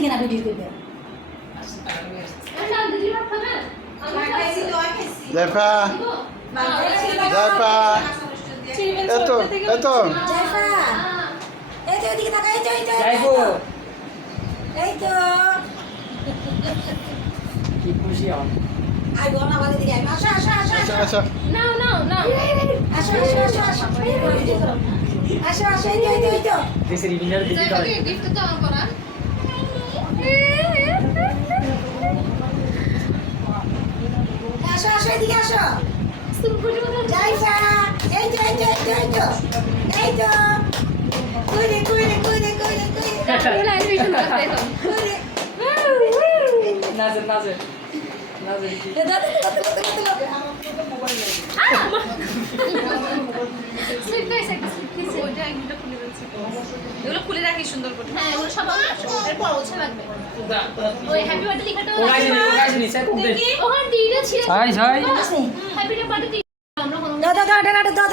দিকে না ভিডিও করবে জাইফা জাইফা এতো এতো জাইফা এই তো এদিকে তাকা এই তো যাইবো এই তো কি খুশি হন আই বল না আমাদের দিকে আসো আসো আসো আচ্ছা আচ্ছা নাও নাও নাও আসো আসো আসো আসো আসো আসো এই তো এই তো দেশের ইঞ্জিনিয়ার দিদি তো গিফট তো আমার করা আসো আসো এদিকে আসো তুমি খুশি কথা জাইফা এই তো এই তো এই তো এই তো কইরে কইরে কইরে কইরে কইরে লাইভ ভিডিও করতে এখন কইরে নাজে নাজে নাজে এ দাদা কত কত কত লোক স্লিপ গাইস একটা স্লিপ দিছে ওইটা এগুলো খুলে দিচ্ছি এগুলো খুলে রাখি সুন্দর করে হ্যাঁ এগুলো সব এরপর ওছে লাগবে ওই হ্যাপি বার্থডে লেখাটা ওগাইছে নি স্যার কোনতে ওখানে দিটা ছিল হাই হাই হ্যাপি বার্থডে আমরা দাদা দাদা দাদা